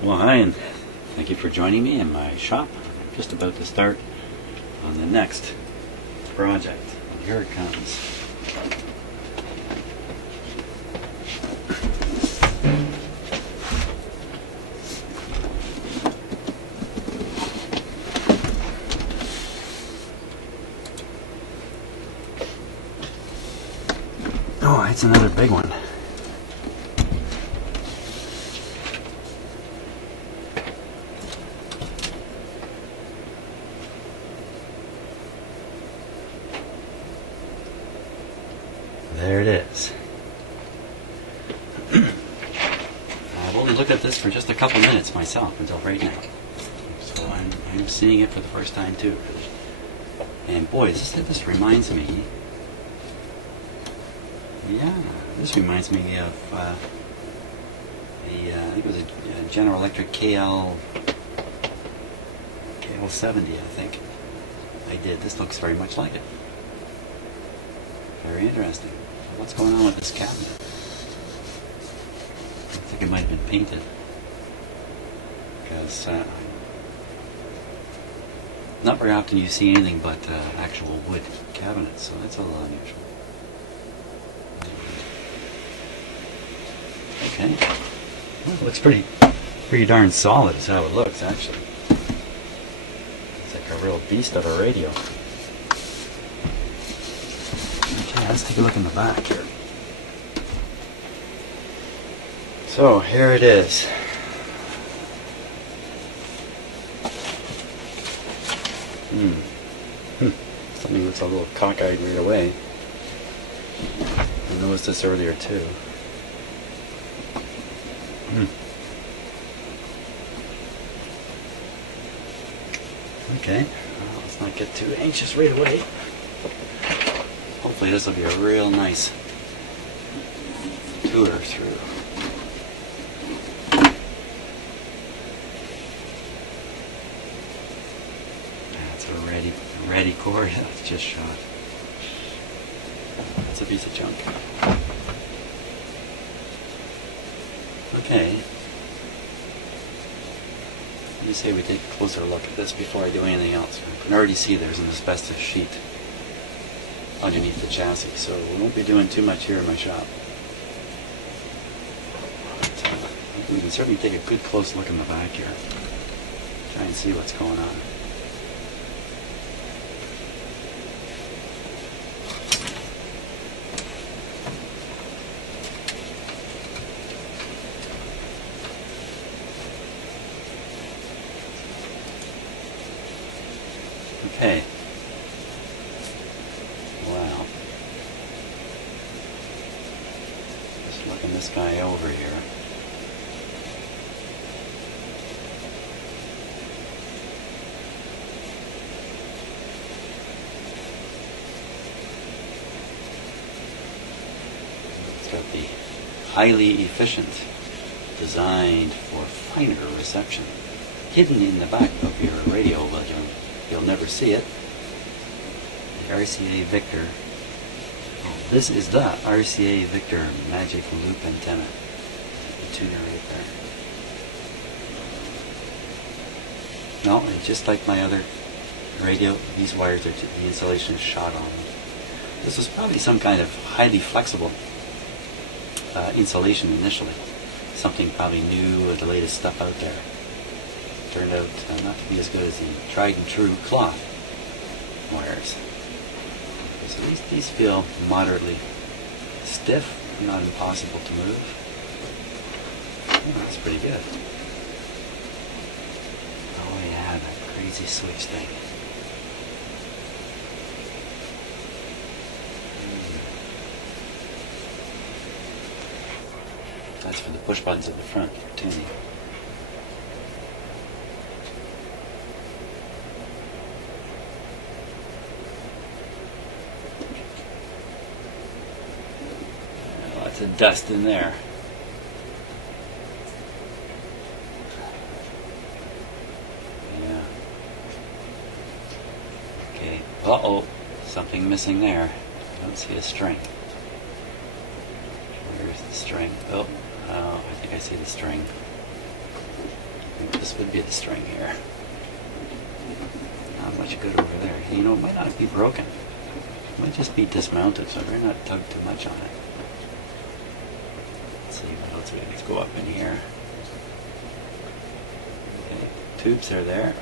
Well, hi, and thank you for joining me in my shop. I'm just about to start on the next project. And here it comes. Oh, it's another big one. There it is. I've only looked at this for just a couple minutes myself until right now. So I'm seeing it for the first time too. And boy, this reminds me. Yeah, this reminds me of I think it was a General Electric KL70, I think. I did. This looks very much like it. Very interesting. What's going on with this cabinet? I think it might have been painted. Because not very often you see anything but actual wood cabinets, so that's a little unusual. Okay. Well, it looks pretty darn solid is how it looks, actually. It's like a real beast of a radio. Okay, let's take a look in the back here. So, here it is. Something looks a little cockeyed right away. I noticed this earlier too. Okay, well, let's not get too anxious right away. Hopefully this will be a real nice tour through. That's a ready cord. That's just shot. That's a piece of junk. Okay. Let me say we take a closer look at this before I do anything else. I can already see there's an asbestos sheet underneath the chassis, so we won't be doing too much here in my shop. But, we can certainly take a good close look in the back here. Try and see what's going on. Okay. Wow. Just looking this guy over here. It's got the highly efficient, designed for finer reception, hidden in the back of your radio, but you'll never see it. The RCA Victor. Oh, this is the RCA Victor Magic Loop Antenna. The tuner right there. No, and just like my other radio, these wires are the insulation is shot on. This was probably some kind of highly flexible insulation initially. Something probably new or the latest stuff out there. Turned out not to be as good as the tried and true cloth wires. So these feel moderately stiff, not impossible to move. Oh, that's pretty good. Oh yeah, that crazy switch thing. That's for the push buttons at the front for tuning. Lots of dust in there. Yeah. Okay. Uh-oh. Something missing there. I don't see a string. Where's the string? Oh, I think I see the string. think this would be the string here. Not much good over there. You know, it might not be broken. It might just be dismounted, so we're not tug too much on it. Let's see what else we can just go up in here. Okay, tubes are there.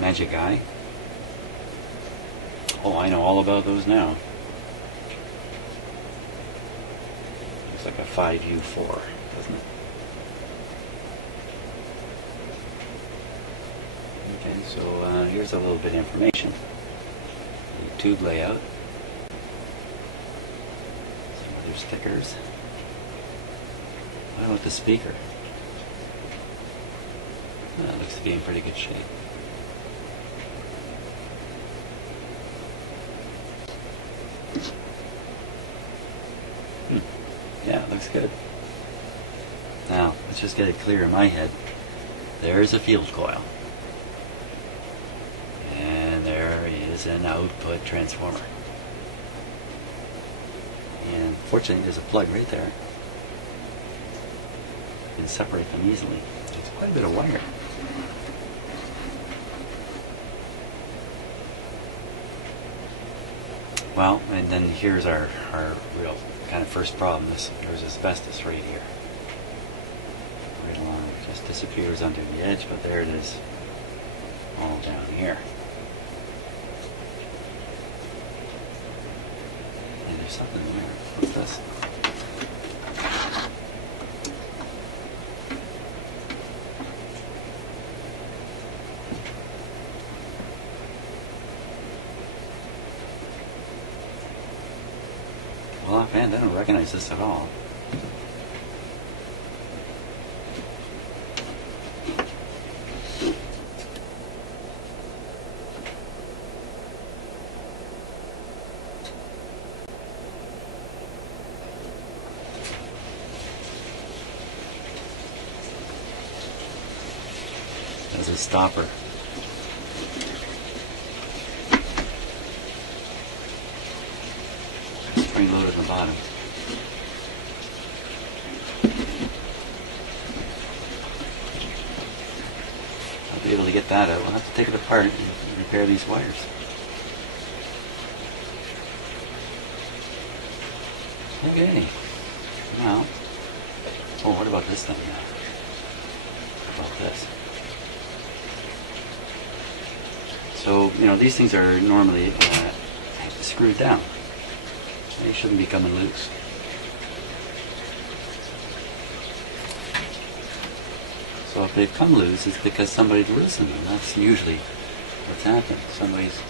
Magic Eye. Oh, I know all about those now. Looks like a 5U4, doesn't it? Okay, so here's a little bit of information. The tube layout. Some other stickers. What about the speaker? That looks to be in pretty good shape. Yeah, it looks good. Now, let's just get it clear in my head. There's a field coil. And there is an output transformer. And fortunately, there's a plug right there. You can separate them easily. It's quite a bit of wire. Well, and then here's our real kind of first problem. There's asbestos right here. Right along, it just disappears under the edge, but there it is all down here. And there's something there. What's this? Well, offhand, I don't recognize this at all. There's a stopper. Spring loaded on the bottom. I'll be able to get that out. We'll have to take it apart and repair these wires. Okay. Now, oh, what about this thing now? What about this? So, you know, these things are normally screwed down. They shouldn't be coming loose. So if they've come loose, it's because somebody's loosened them. That's usually what's happened. Somebody's,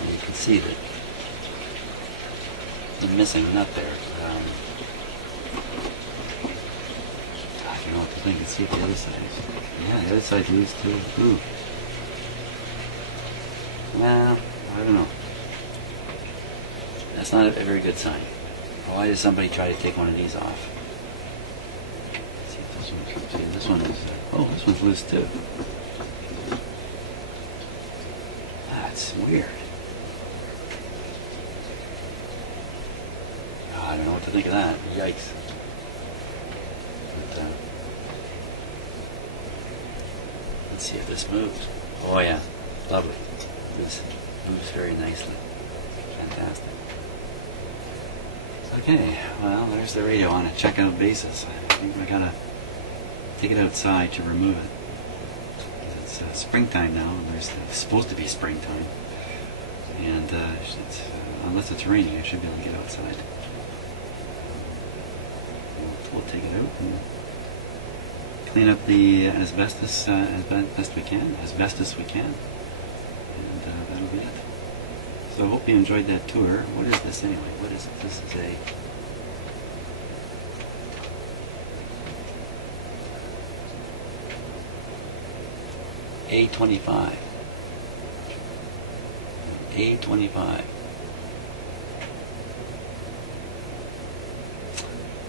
and you can see that the missing nut there. I don't know what to think. Let's see if the other side is. Yeah, the other side's loose too. Ooh. Well, I don't know. That's not a very good sign. Why does somebody try to take one of these off? Let's see if this one. See, this one is. Oh, this one's loose too. That's weird. Oh, I don't know what to think of that. Yikes. But, let's see if this moves. Oh yeah, lovely. This moves very nicely. Fantastic. Okay, well, there's the radio on a checkout basis. I think we gotta take it outside to remove it. It's springtime now, and there's supposed to be springtime. And unless it's raining, I should be able to get outside. We'll take it out and clean up the asbestos as best we can, as best as we can. And that'll be it. So I hope you enjoyed that tour. What is this anyway? What is it? This is a A25. A25.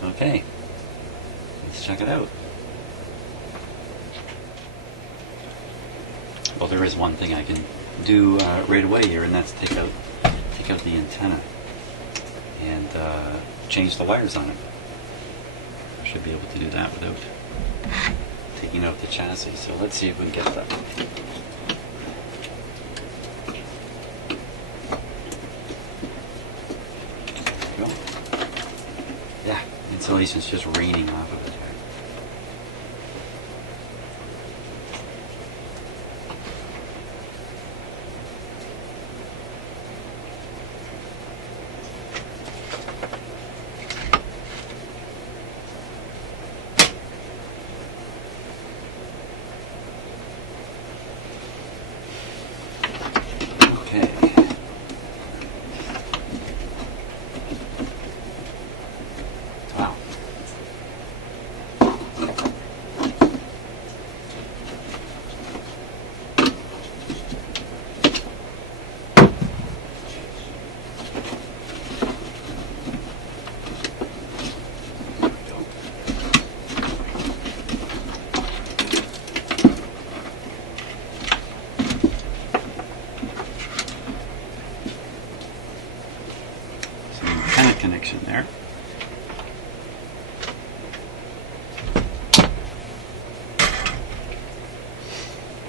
Okay. let's check it out. Well, there is one thing I can do right away here, and that's take out the antenna and change the wires on it. I should be able to do that without taking out the chassis. So let's see if we can get that. There we go. Yeah, insulation's just raining off of it. Connection there.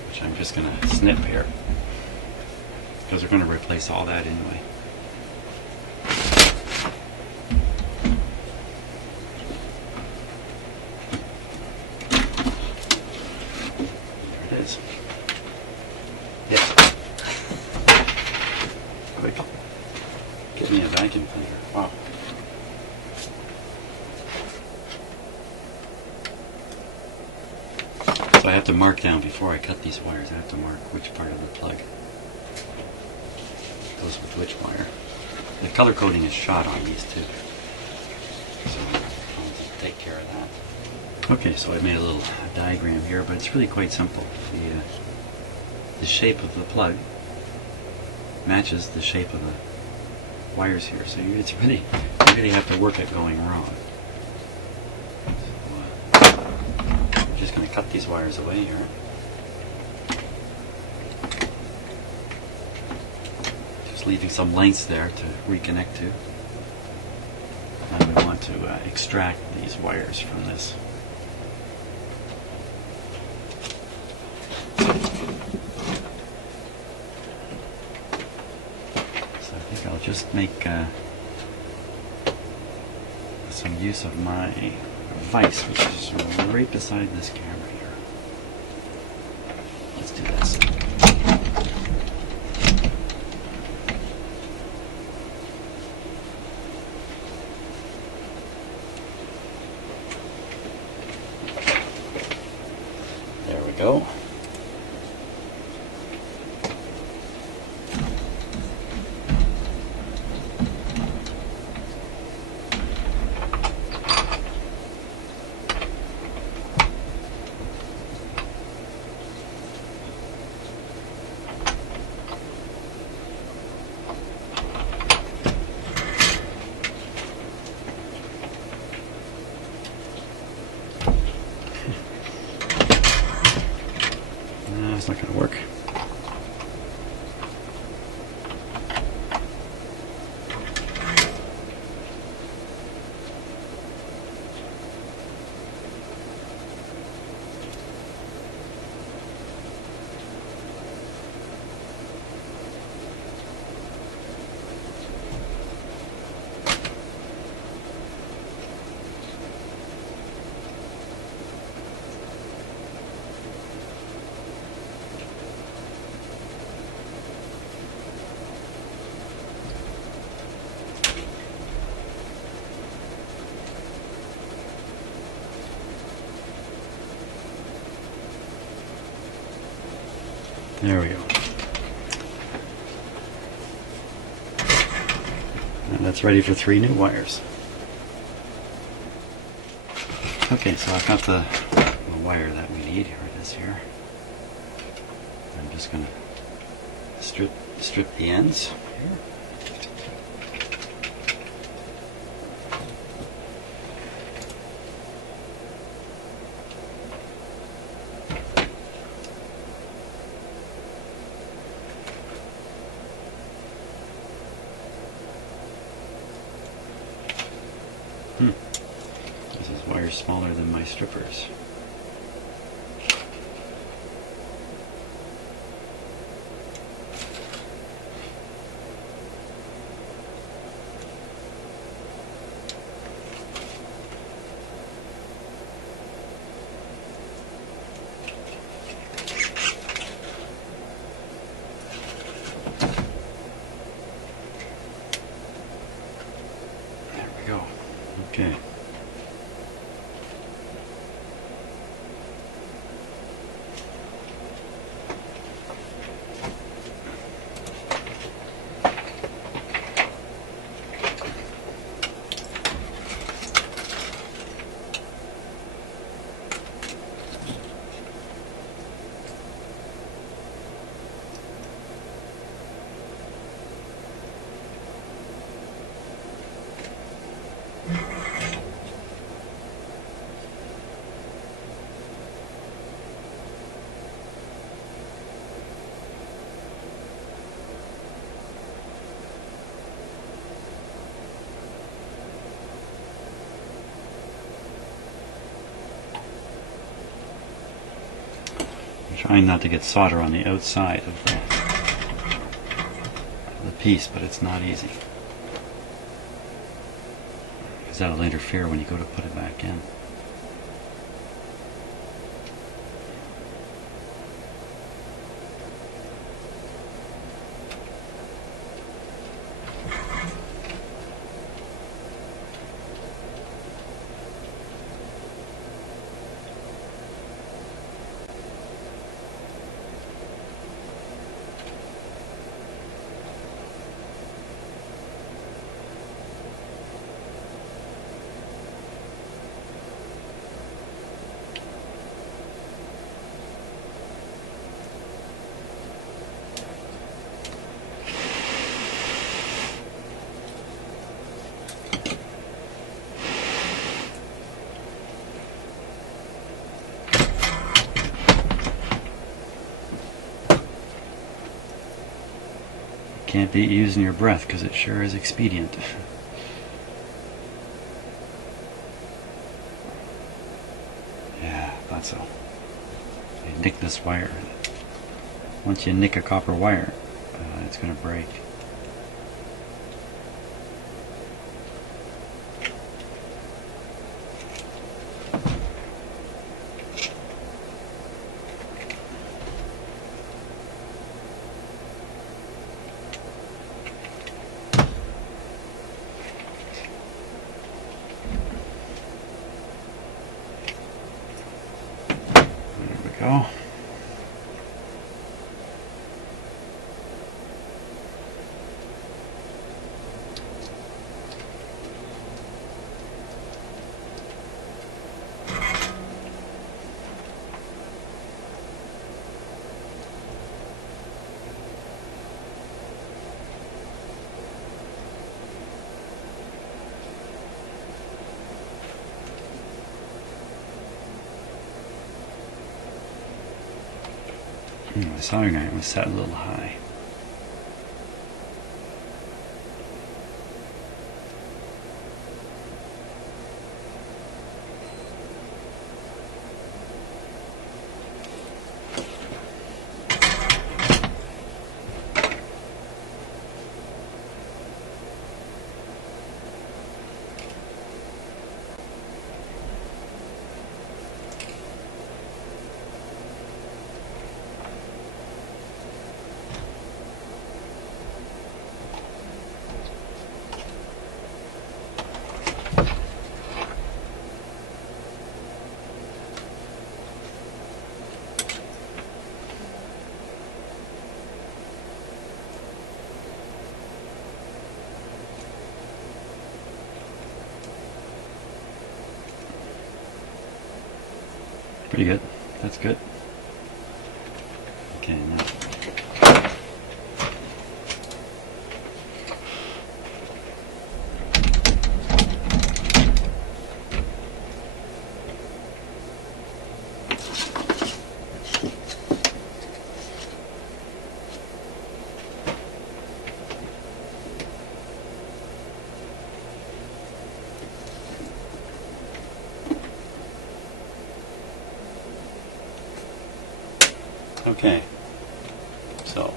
Which I'm just going to snip here because we're going to replace all that anyway. There it is. Yeah. There we go. Give me a vacuum cleaner. Wow. So I have to mark down before I cut these wires. I have to mark which part of the plug goes with which wire. The color coding is shot on these too, so I'll take care of that. Okay, so I made a little diagram here, but it's really quite simple. The shape of the plug matches the shape of the wires here, so you really have to work at going wrong. I'm just going to cut these wires away here. Just leaving some lengths there to reconnect to. Now we want to extract these wires from this. So I think I'll just make some use of my vise, which is right beside this camera here. Let's do this. There we go. It's not going to work. There we go. And that's ready for 3 new wires. Okay, so I've got the wire that we need. Here it is here. I'm just going to strip the ends here. This is wire smaller than my strippers. There we go. Okay. Trying not to get solder on the outside of the piece, but it's not easy, because that'll interfere when you go to put it back in. Can't beat using your breath, because it sure is expedient. Yeah, thought so. You nick this wire. Once you nick a copper wire, it's going to break. Go. The soldering iron was set a little high. Pretty good. That's good. Okay, now. Okay, so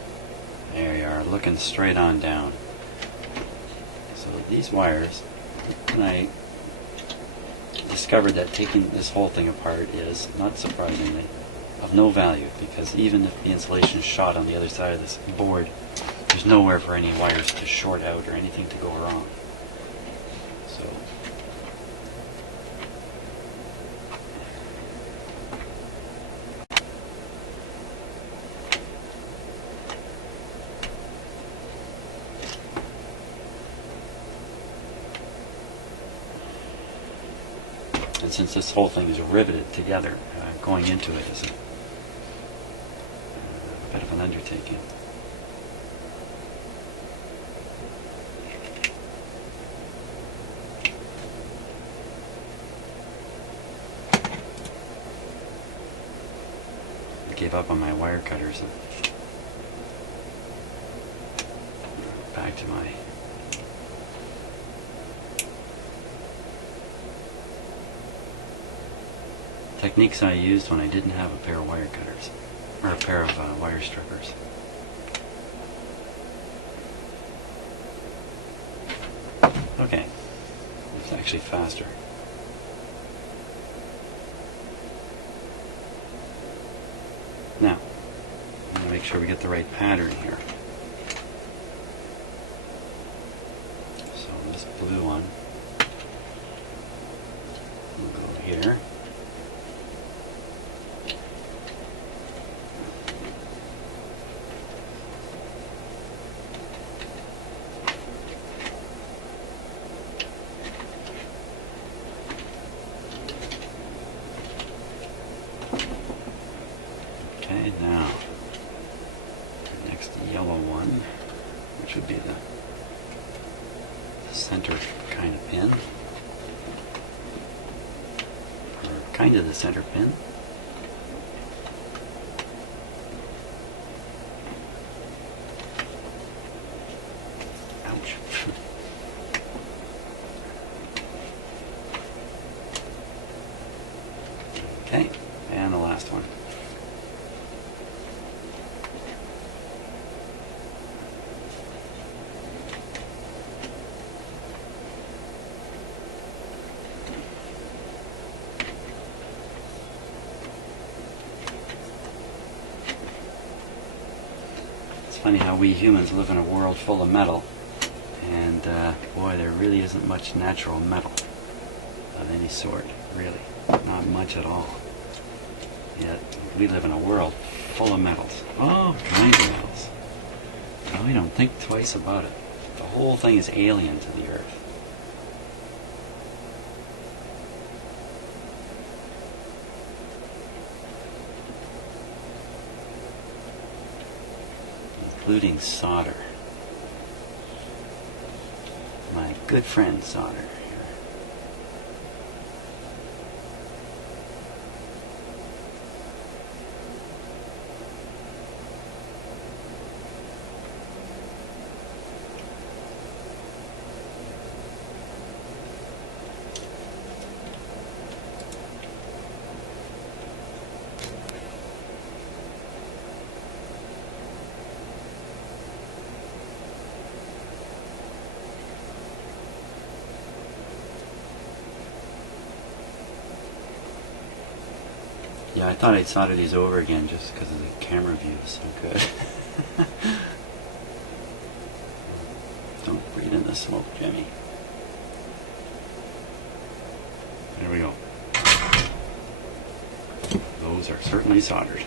there you are, looking straight on down. So these wires, and I discovered that taking this whole thing apart is, not surprisingly, of no value, because even if the insulation is shot on the other side of this board, there's nowhere for any wires to short out or anything to go wrong. So and since this whole thing is riveted together, going into it is a bit of an undertaking. I gave up on my wire cutters and back to my techniques I used when I didn't have a pair of wire cutters, or a pair of wire strippers. Okay, it's actually faster. Now, I'm going to make sure we get the right pattern here. So this blue one will go here. Okay, now, the next yellow one, which would be the center kind of pin, or kind of the center pin. Ouch. Okay, and the last one. It's funny how we humans live in a world full of metal, and boy, there really isn't much natural metal of any sort, really. Not much at all. Yet, we live in a world full of metals. All kinds of metals. And we don't think twice about it. The whole thing is alien to the Earth. Including solder. My good friend solder here. Yeah, I thought I'd solder these over again just because the camera view is so good. Don't breathe in the smoke, Jimmy. There we go. Those are certainly soldered.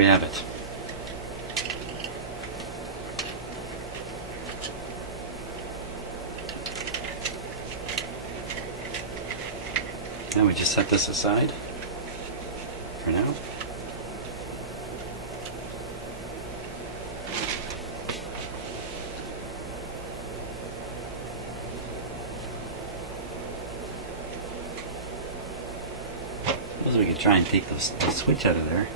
we have it. Now we just set this aside for now. Suppose we could try and take the switch out of there.